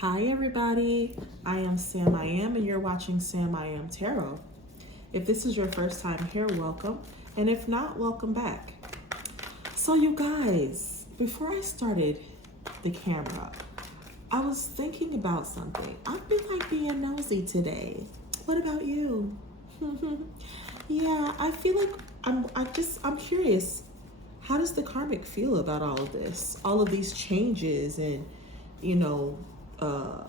Hi everybody, I am SamIAm and you're watching SamIAm Tarot. If this is your first time here, welcome, and if not, welcome back. So you guys, before I started the camera, I was thinking about something. I feel like being nosy today. What about you? Yeah, I feel like I'm curious. How does the karmic feel about all of this? All of these changes and, you know, uh,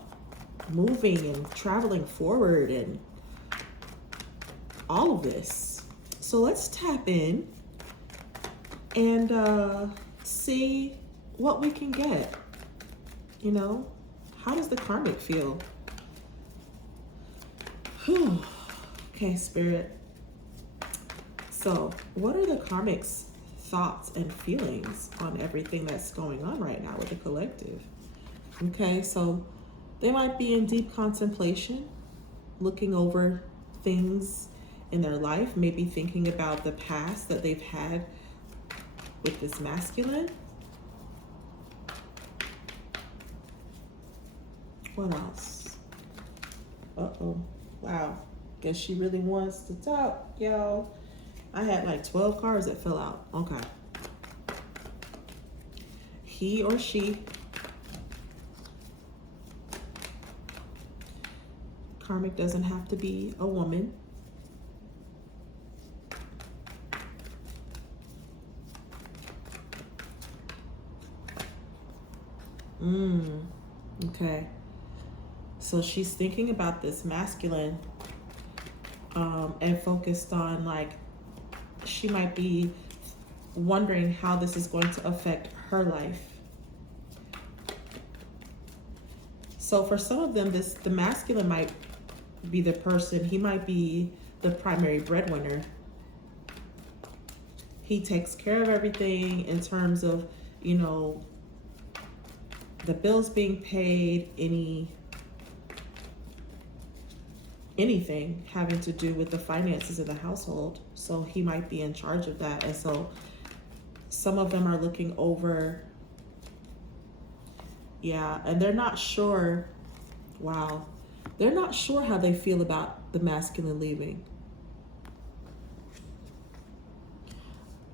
moving and traveling forward and all of this. So let's tap in and see what we can get. You know, how does the karmic feel? Whew. Okay, Spirit. So, what are the karmic's thoughts and feelings on everything that's going on right now with the collective? Okay, so they might be in deep contemplation, looking over things in their life, maybe thinking about the past that they've had with this masculine. What else? Uh-oh. Wow. Guess she really wants to talk, y'all. I had like 12 cards that fell out. Okay. He or she. Karmic doesn't have to be a woman. Okay. So she's thinking about this masculine and focused on, like, she might be wondering how this is going to affect her life. So for some of them, the masculine might be the person, he might be the primary breadwinner. He takes care of everything in terms of, you know, the bills being paid, anything having to do with the finances of the household. So he might be in charge of that. And so some of them are looking over, yeah, and they're not sure, wow, they're not sure how they feel about the masculine leaving.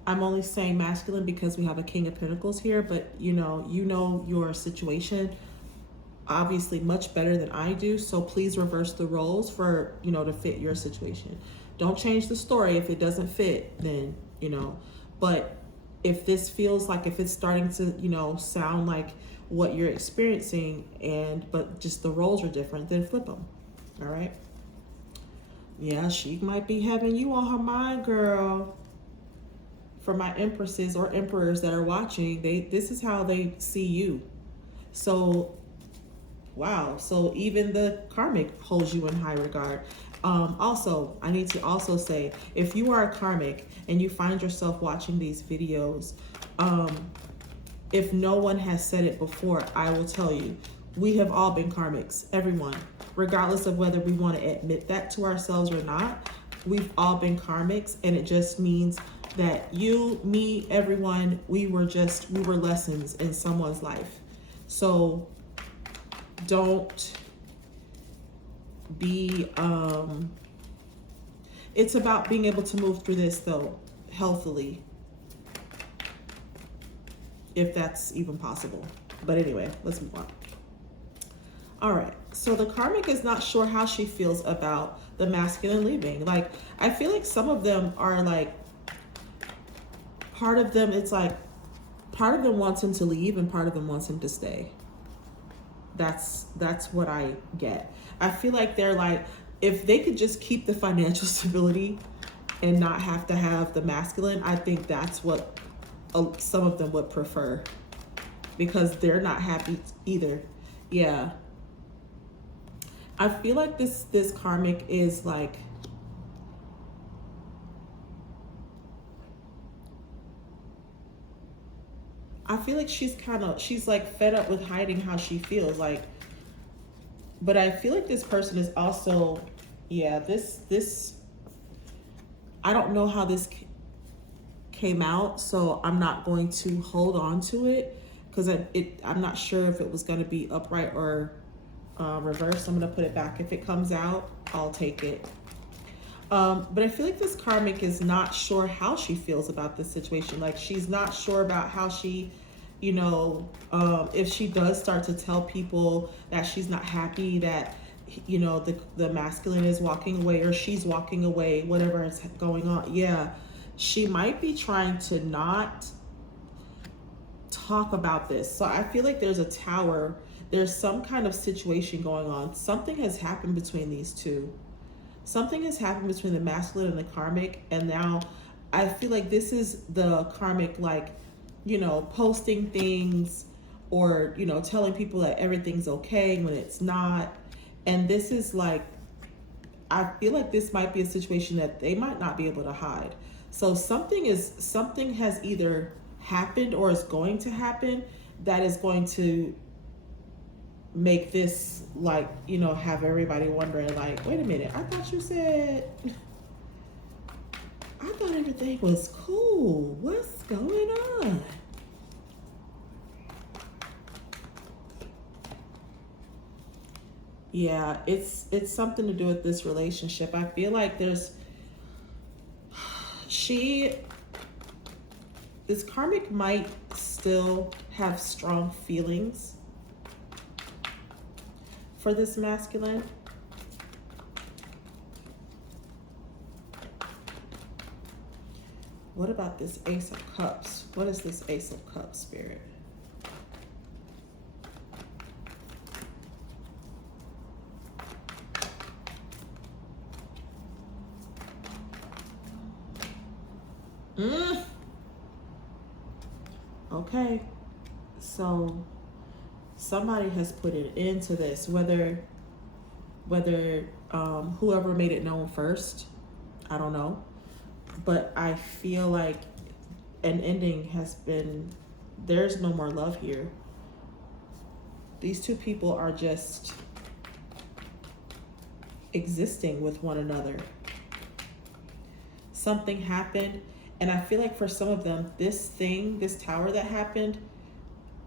I'm only saying masculine because we have a King of Pentacles here, but you know your situation obviously much better than I do. So please reverse the roles for, you know, to fit your situation. Don't change the story. If it doesn't fit, then, you know, but if this feels like, if it's starting to, you know, sound like what you're experiencing but just the roles are different, then flip them. All right. Yeah, she might be having you on her mind, girl. For my empresses or emperors that are watching, this is how they see you. So wow, so even the karmic holds you in high regard. Also, I need to also say, if you are a karmic and you find yourself watching these videos, if no one has said it before, I will tell you, we have all been karmics, everyone, regardless of whether we want to admit that to ourselves or not. We've all been karmics, and it just means that you, me, everyone, we were lessons in someone's life. So don't be, it's about being able to move through this though, healthily, if that's even possible. But anyway, let's move on. All right, so the karmic is not sure how she feels about the masculine leaving. Like, I feel like some of them are like, part of them, it's like, part of them wants him to leave and part of them wants him to stay. That's what I get. I feel like they're like, if they could just keep the financial stability and not have to have the masculine, I think that's what some of them would prefer, because they're not happy either. Yeah. I feel like this karmic is like, I feel like she's like fed up with hiding how she feels, like, but I feel like this person is also, yeah, this I don't know how this came out, so I'm not going to hold on to it because I'm not sure if it was going to be upright or reverse. I'm going to put it back. If it comes out, I'll take it. But I feel like this karmic is not sure how she feels about this situation. Like, she's not sure about how she, you know, if she does start to tell people that she's not happy that, you know, the masculine is walking away, or she's walking away, whatever is going on. Yeah, she might be trying to not talk about this. So I feel like there's a tower. There's some kind of situation going on. Something has happened between these two. Something has happened between the masculine and the karmic, and now I feel like this is the karmic, like, you know, posting things, or, you know, telling people that everything's okay when it's not. And this is like, I feel like this might be a situation that they might not be able to hide. So something has either happened or is going to happen that is going to make this, like, you know, have everybody wondering, like, wait a minute, I thought you said, I thought everything was cool. What's going on? Yeah, it's something to do with this relationship. I feel like this karmic might still have strong feelings for this masculine. What about this Ace of Cups? What is this Ace of Cups, Spirit? Okay, so somebody has put an end to this, whether whoever made it known first, I don't know, but I feel like an ending has been, there's no more love here. These two people are just existing with one another. Something happened, and I feel like for some of them, this tower that happened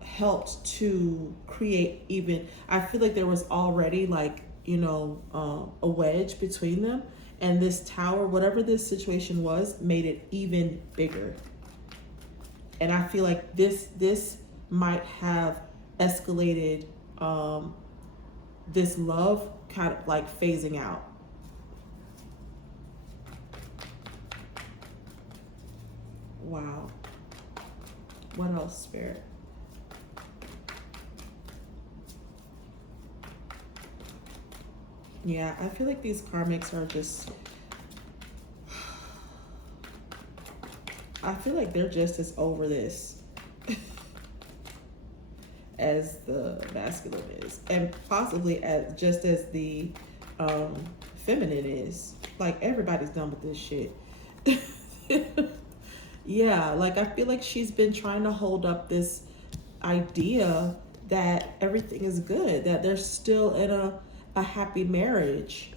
helped to create even, I feel like there was already, like, you know, a wedge between them, and this tower, whatever this situation was, made it even bigger. And I feel like this might have escalated this love kind of like phasing out. Wow. What else, Spirit? Yeah, I feel like these karmics are just, I feel like they're just as over this as the masculine is, and possibly just as the feminine is. Like, everybody's done with this shit. Yeah, like, I feel like she's been trying to hold up this idea that everything is good, that they're still in a happy marriage.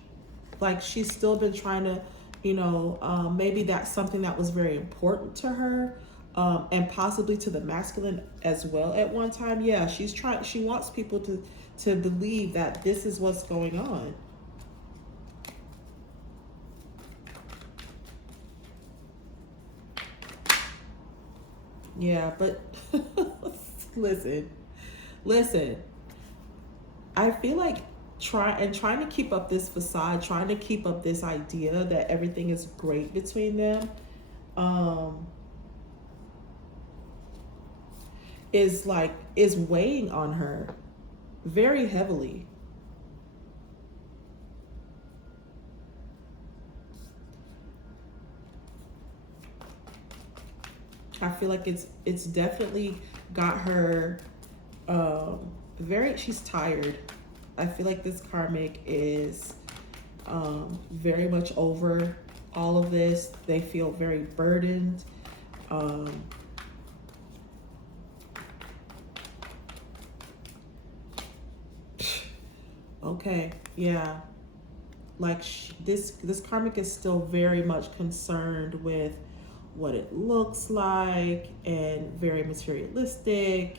Like, she's still been trying to, you know, maybe that's something that was very important to her, and possibly to the masculine as well at one time. Yeah, she wants people to believe that this is what's going on. Yeah, but listen. I feel like trying to keep up this facade, trying to keep up this idea that everything is great between them, is weighing on her very heavily. I feel like it's definitely got her she's tired. I feel like this karmic is very much over all of this. They feel very burdened. Okay, yeah. Like, this karmic is still very much concerned with what it looks like, and very materialistic,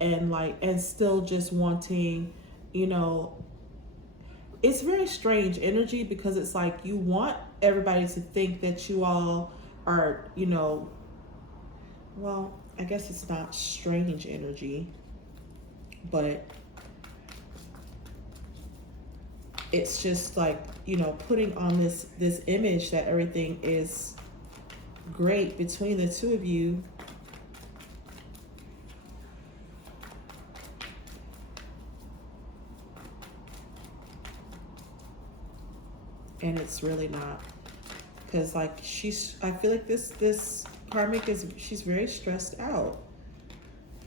and still just wanting you know, it's very strange energy, because it's like you want everybody to think that you all are, you know, well, I guess it's not strange energy, but it's just like, you know, putting on this image that everything is great between the two of you. And it's really not. Because like I feel like this karmic is, she's very stressed out.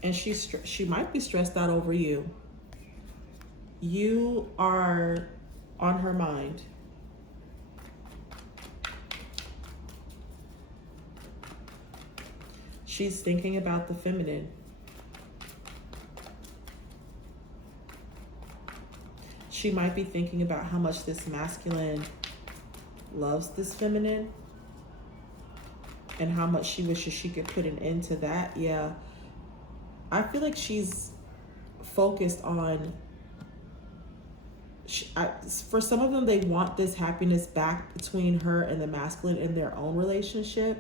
And she might be stressed out over you. You are on her mind. She's thinking about the feminine. She might be thinking about how much this masculine loves this feminine and how much she wishes she could put an end to that. Yeah. I feel like she's focused on, for some of them, they want this happiness back between her and the masculine in their own relationship.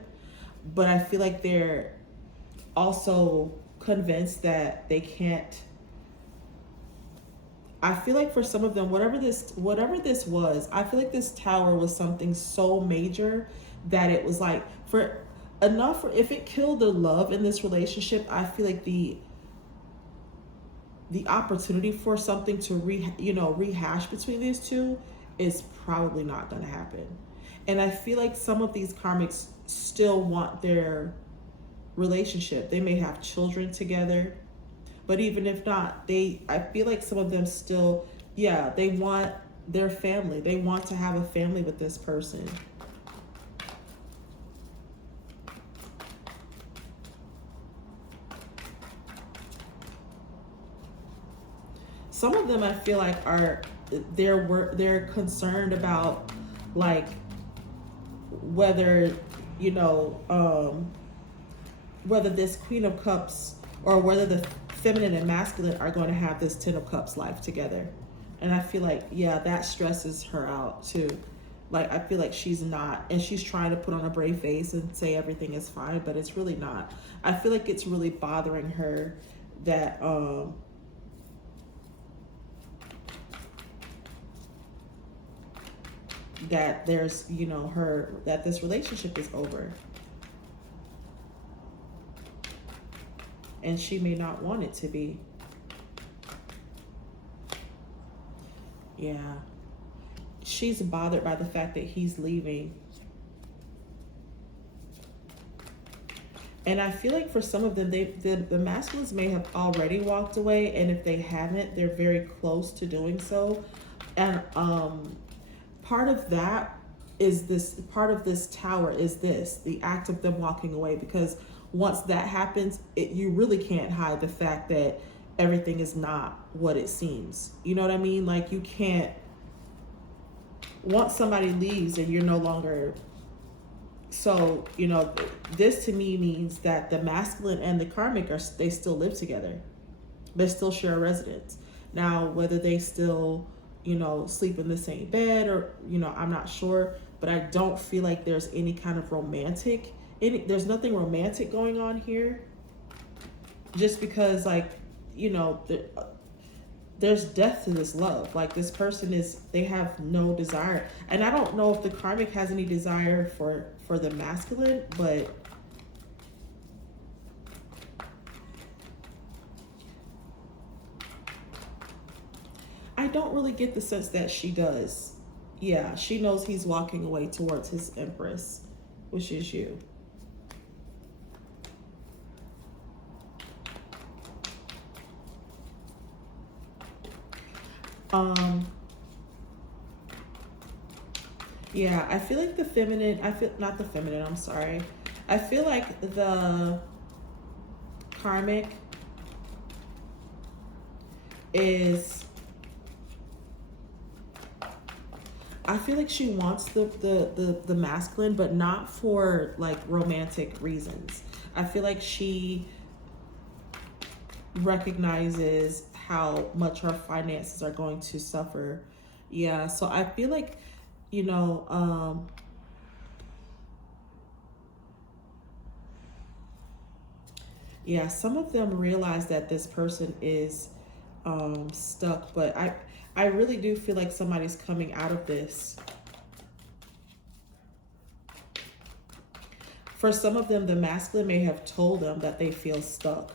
But I feel like they're also convinced that they can't. I feel like for some of them, whatever this was, I feel like this tower was something so major that it was like, for enough, if it killed the love in this relationship, I feel like the opportunity for something to rehash between these two is probably not going to happen. And I feel like some of these karmics still want their relationship. They may have children together, but even if not, I feel like some of them still, yeah, they want their family. They want to have a family with this person. Some of them, I feel like, they're concerned about, like, whether, you know, whether this Queen of Cups, or whether the feminine and masculine are going to have this Ten of Cups life together. And I feel like, yeah, that stresses her out too. Like, I feel like she's not, and she's trying to put on a brave face and say everything is fine, but it's really not. I feel like it's really bothering her that that there's, you know, that this relationship is over. And she may not want it to be. Yeah. She's bothered by the fact that he's leaving. And I feel like for some of them, the masculines may have already walked away. And if they haven't, they're very close to doing so. And part of that is part of this tower is the act of them walking away. Because once that happens, you really can't hide the fact that everything is not what it seems. You know what I mean? Like, you can't, once somebody leaves and you're no longer, so, you know, this to me means that the masculine and the karmic they still live together. They still share a residence. Now, whether they still, you know, sleep in the same bed, or, you know, I'm not sure, but I don't feel like there's any kind of there's nothing romantic going on here. Just because, like, you know, there's death to this love. Like, this person they have no desire. And I don't know if the karmic has any desire for the masculine, but I don't really get the sense that she does. Yeah, she knows he's walking away towards his empress, which is you. Yeah, I feel like the feminine, not the feminine, I'm sorry. I feel like the karmic is, I feel like she wants the masculine, but not for, like, romantic reasons. I feel like she recognizes how much her finances are going to suffer. Yeah, so I feel like, you know, yeah, some of them realize that this person is stuck, but I really do feel like somebody's coming out of this. For some of them, the masculine may have told them that they feel stuck.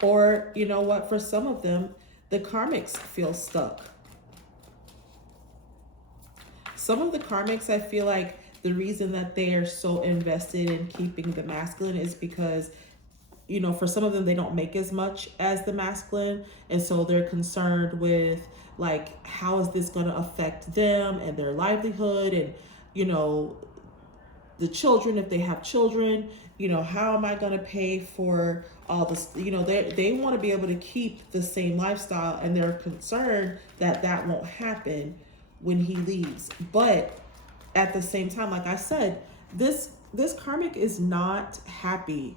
Or, you know what, for some of them, the karmics feel stuck. Some of the karmics, I feel like the reason that they are so invested in keeping the masculine is because, you know, for some of them, they don't make as much as the masculine. And so they're concerned with, like, how is this going to affect them and their livelihood and, you know, the children, if they have children, you know, how am I going to pay for all this? You know, they want to be able to keep the same lifestyle, and they're concerned that that won't happen when he leaves. But at the same time, like I said, this karmic is not happy.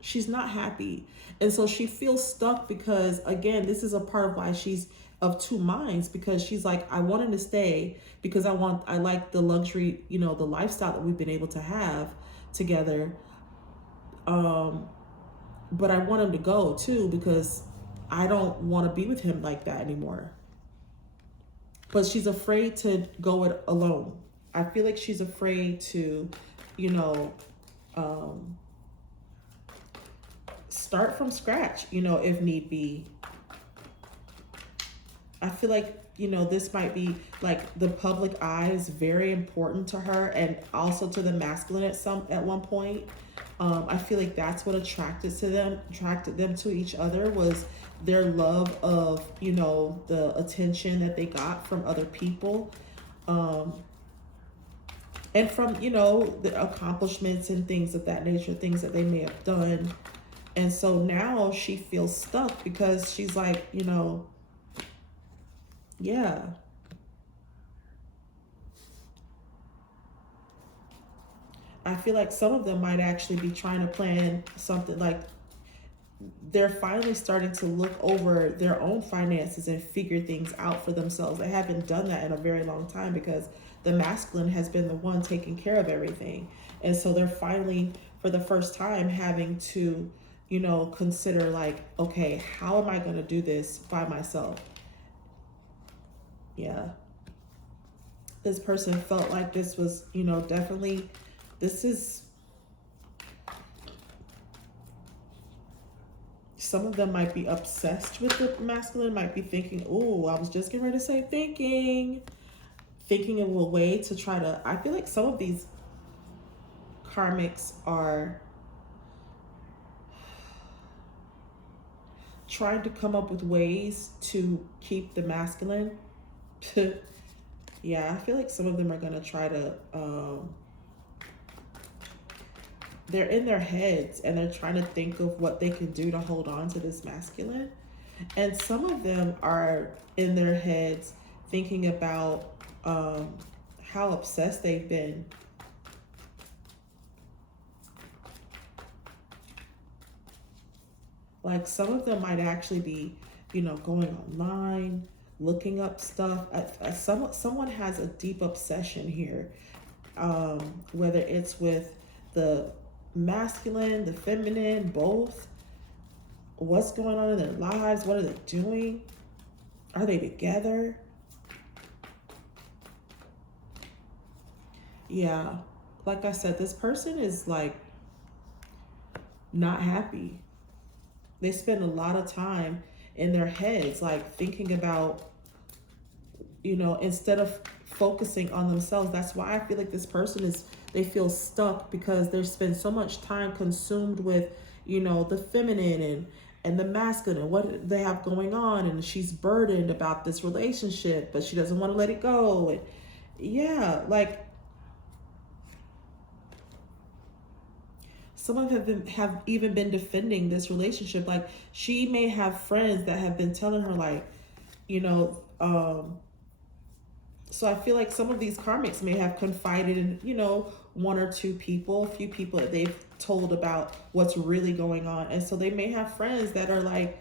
She's not happy. And so she feels stuck because, again, this is a part of why she's of two minds, because she's like, I wanted to stay because I like the luxury, you know, the lifestyle that we've been able to have together. But I want him to go too because I don't want to be with him like that anymore. But she's afraid to go it alone. I feel like she's afraid to, you know, start from scratch, you know, if need be. I feel like, you know, this might be like the public eye is very important to her, and also to the masculine at one point. I feel like that's what attracted them to each other, was their love of, you know, the attention that they got from other people, and from, you know, the accomplishments and things of that nature, things that they may have done. And so now she feels stuck because she's like, you know, yeah. I feel like some of them might actually be trying to plan something, like they're finally starting to look over their own finances and figure things out for themselves. They haven't done that in a very long time because the masculine has been the one taking care of everything. And so they're finally, for the first time, having to, you know, consider like, okay, how am I going to do this by myself? Yeah. This person felt like this was, you know, definitely, this is, some of them might be obsessed with the masculine, might be thinking, oh, I was just getting ready to say thinking of a way to try to, I feel like some of these karmics are trying to come up with ways to keep the masculine. Yeah, I feel like some of them are going to try to, they're in their heads and they're trying to think of what they can do to hold on to this masculine. And some of them are in their heads thinking about how obsessed they've been. Like some of them might actually be, you know, going online, looking up stuff. Someone has a deep obsession here, whether it's with the masculine, the feminine, both. What's going on in their lives? What are they doing? Are they together? Yeah, like I said, this person is like not happy. They spend a lot of time in their heads, like thinking about, you know, instead of focusing on themselves. That's why I feel like this person is, they feel stuck because they spend so much time consumed with, you know, the feminine and the masculine, what they have going on. And she's burdened about this relationship, but she doesn't want to let it go. And yeah, like some of them have even been defending this relationship. Like she may have friends that have been telling her like, you know, So I feel like some of these karmics may have confided in, you know, one or two people, a few people that they've told about what's really going on. And so they may have friends that are like,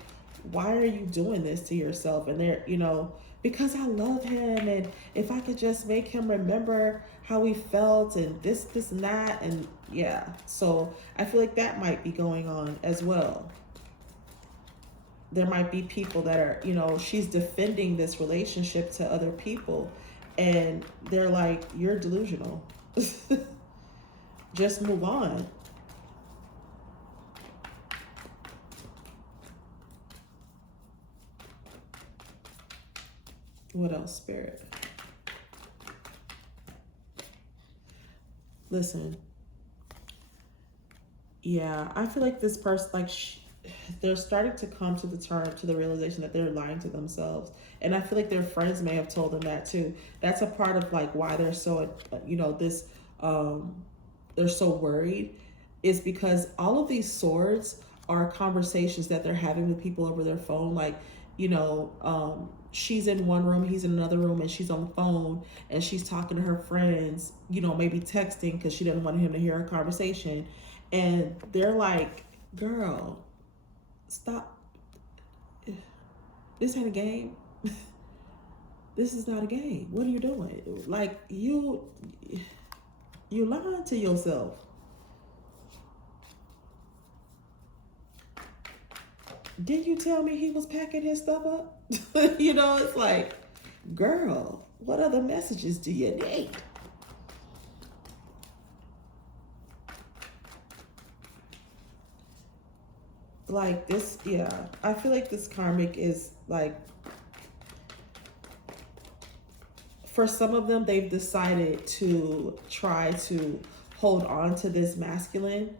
why are you doing this to yourself? And they're, you know, because I love him. And if I could just make him remember how he felt and this, and that. And yeah, so I feel like that might be going on as well. There might be people that are, you know, she's defending this relationship to other people. And they're like, you're delusional. Just move on. What else, Spirit? Listen. Yeah, I feel like this person, like, they're starting to come to the realization that they're lying to themselves. And I feel like their friends may have told them that too. That's a part of like why they're so, you know, they're so worried, is because all of these swords are conversations that they're having with people over their phone. Like, you know, she's in one room, he's in another room, and she's on the phone and she's talking to her friends, you know, maybe texting because she doesn't want him to hear her conversation. And they're like, girl, stop. This ain't a game. This is not a game. What are you doing? Like, you lying to yourself. Didn't you tell me he was packing his stuff up? You know, it's like, girl, what other messages do you need? Like this, yeah. I feel like this karmic is like, for some of them, they've decided to try to hold on to this masculine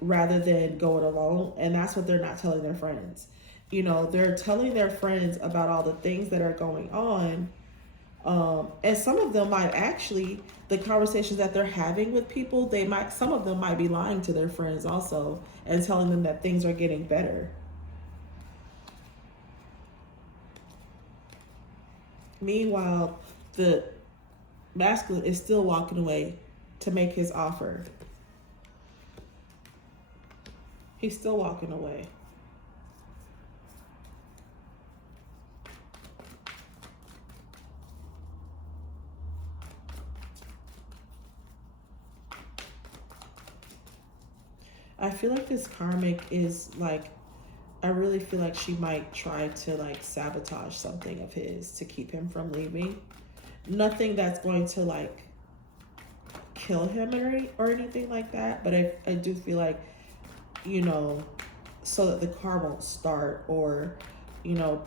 rather than go it alone. And that's what they're not telling their friends. You know, they're telling their friends about all the things that are going on. And some of them might actually, the conversations that they're having with people, some of them might be lying to their friends also and telling them that things are getting better. Meanwhile, the masculine is still walking away to make his offer. He's still walking away. I feel like this karmic is like, I really feel like she might try to like sabotage something of his to keep him from leaving. Nothing that's going to like kill him or anything like that. But I do feel like, you know, so that the car won't start, or, you know,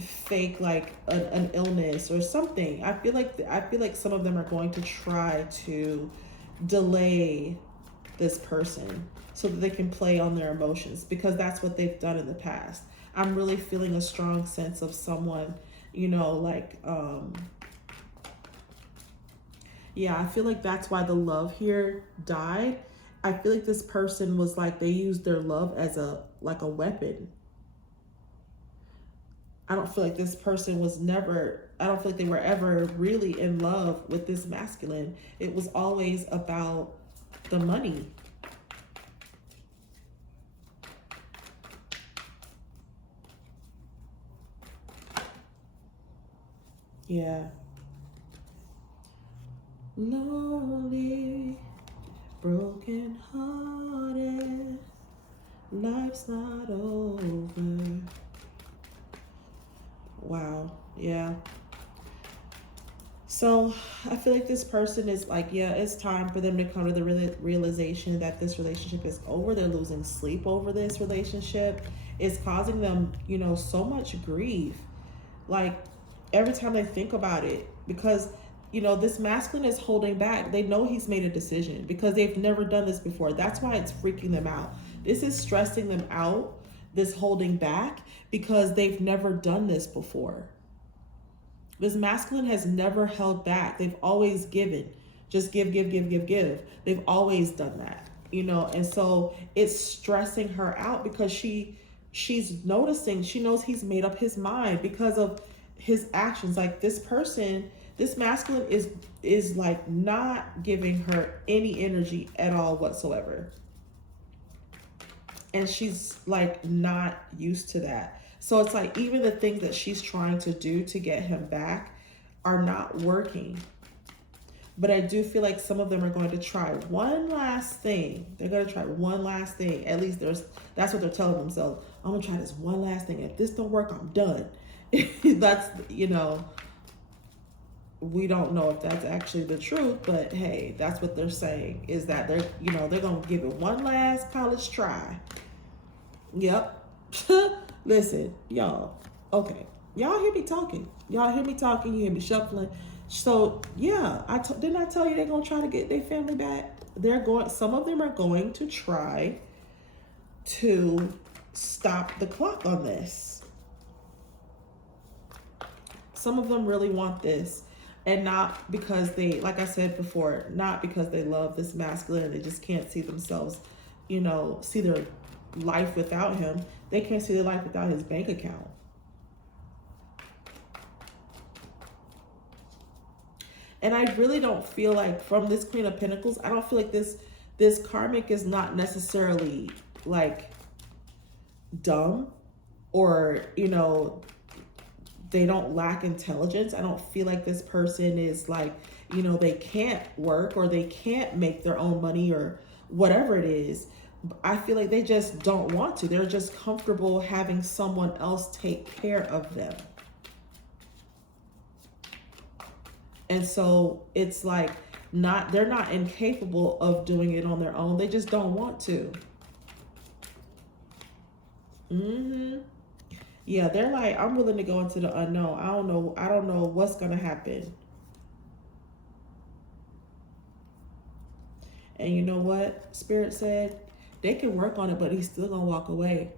fake like an illness or something. I feel like some of them are going to try to delay this person so that they can play on their emotions, because that's what they've done in the past. I'm really feeling a strong sense of someone, you know, like, yeah, I feel like that's why the love here died. I feel like this person was like, they used their love as a weapon. I don't feel like this person I don't feel like they were ever really in love with this masculine. It was always about the money. Yeah. Lonely, broken hearted, life's not over. Wow. Yeah. So I feel like this person is like, yeah, it's time for them to come to the realization that this relationship is over. They're losing sleep over this relationship. It's causing them, you know, so much grief. Like, every time they think about it, because, you know, this masculine is holding back. They know he's made a decision because they've never done this before. That's why it's freaking them out. This is stressing them out, this holding back, because they've never done this before. This masculine has never held back. They've always given. Just give, give, give, give, give. They've always done that, you know, and so it's stressing her out because she she's noticing, she knows he's made up his mind because of his actions. Like this person, this masculine is like not giving her any energy at all whatsoever. And she's like not used to that. So it's like even the things that she's trying to do to get him back are not working. But I do feel like some of them are going to try one last thing. They're going to try one last thing. At least that's what they're telling themselves. I'm going to try this one last thing. If this don't work, I'm done. That's, you know, we don't know if that's actually the truth, but hey, that's what they're saying, is that they're, you know, they're going to give it one last college try. Yep. Listen, y'all. Okay. Y'all hear me talking. Y'all hear me talking. You hear me shuffling. So yeah, didn't I tell you they're gonna try to get their family back? Some of them are going to try to stop the clock on this. Some of them really want this, and not because they, like I said before, not because they love this masculine. They just can't see themselves, you know, see their life without him. They can't see their life without his bank account. And I really don't feel like, from this Queen of Pentacles, I don't feel like this karmic is not necessarily like dumb, or, you know, they don't lack intelligence. I don't feel like this person is like, you know, they can't work or they can't make their own money or whatever it is. I feel like they just don't want to. They're just comfortable having someone else take care of them. And so it's like they're not incapable of doing it on their own. They just don't want to. Yeah, they're like, I'm willing to go into the unknown. I don't know what's gonna happen. And you know what? Spirit said they can work on it, but he's still gonna walk away.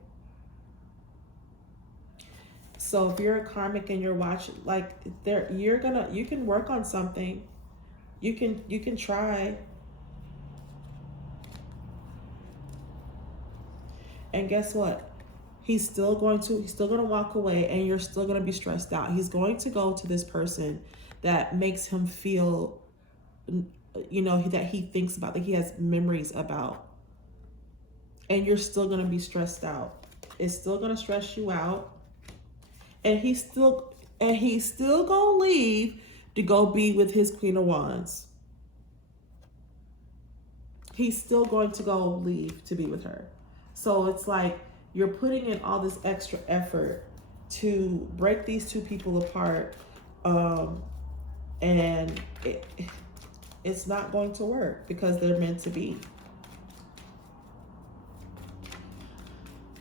So if you're a karmic and you're watching, like, you can work on something. You can try. And guess what? He's still going to walk away, and you're still going to be stressed out. He's going to go to this person that makes him feel, you know, that he thinks about, that he has memories about. And you're still going to be stressed out. It's still going to stress you out. And he's still gonna leave to go be with his Queen of Wands. He's still going to go leave to be with her. So it's like you're putting in all this extra effort to break these two people apart, and it's not going to work because they're meant to be.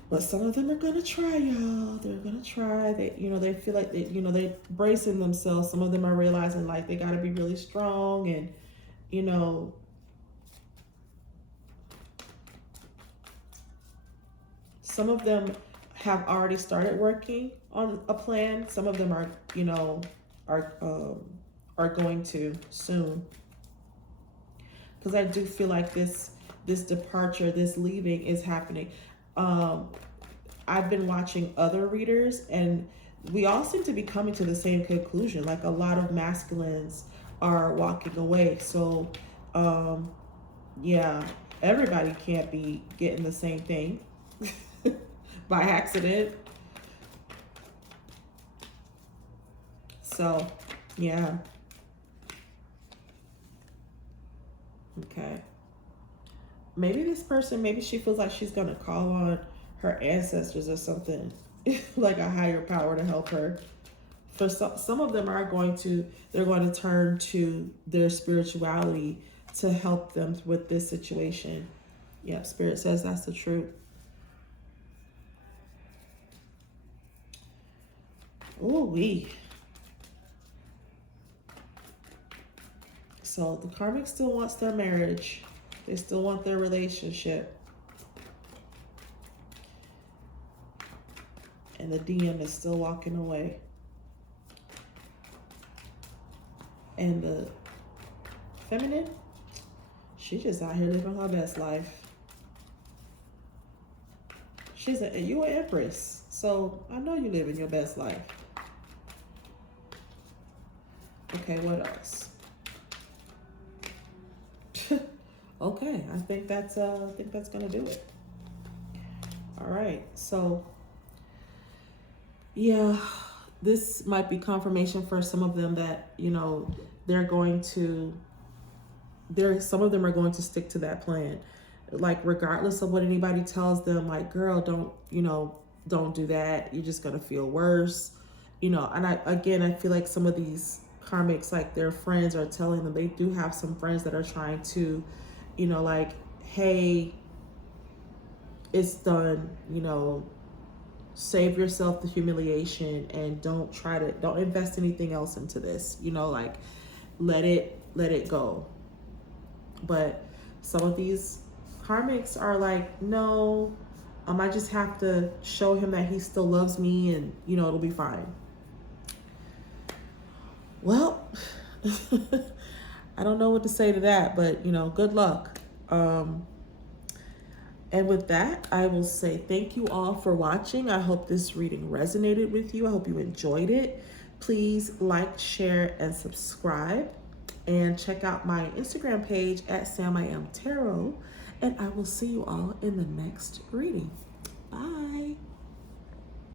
But some of them are gonna try, y'all. They're gonna try. They, you know, they feel like they're bracing themselves. Some of them are realizing like they gotta be really strong, and, you know, some of them have already started working on a plan. Some of them are, you know, are going to soon. Because I do feel like this departure, this leaving is happening. I've been watching other readers, and we all seem to be coming to the same conclusion. Like, a lot of masculines are walking away. So, yeah, everybody can't be getting the same thing by accident. So, yeah. Okay. Maybe this person, maybe she feels like she's going to call on her ancestors or something, like a higher power to help her. For some of them they're going to turn to their spirituality to help them with this situation. Yeah, Spirit says that's the truth. Ooh-wee. So the karmic still wants their marriage. They still want their relationship. And the DM is still walking away. And the feminine, she's just out here living her best life. She's a, you an empress, so I know you living your best life. Okay, what else? Okay, I think that's gonna do it. All right, so yeah, this might be confirmation for some of them that, you know, they're going to, some of them are going to stick to that plan. Like, regardless of what anybody tells them, like, girl, don't, you know, don't do that. You're just going to feel worse, you know. And I feel like some of these karmics, like their friends are telling them, they do have some friends that are trying to, you know, like, hey, it's done, you know, save yourself the humiliation and don't invest anything else into this, you know, like, let it go. But some of these karmics are like, no, I just have to show him that he still loves me, and, you know, it'll be fine. Well, I don't know what to say to that, but, you know, good luck. And with that, I will say thank you all for watching. I hope this reading resonated with you. I hope you enjoyed it. Please like, share, and subscribe. And check out my Instagram page at SamIAm Tarot. And I will see you all in the next reading. Bye.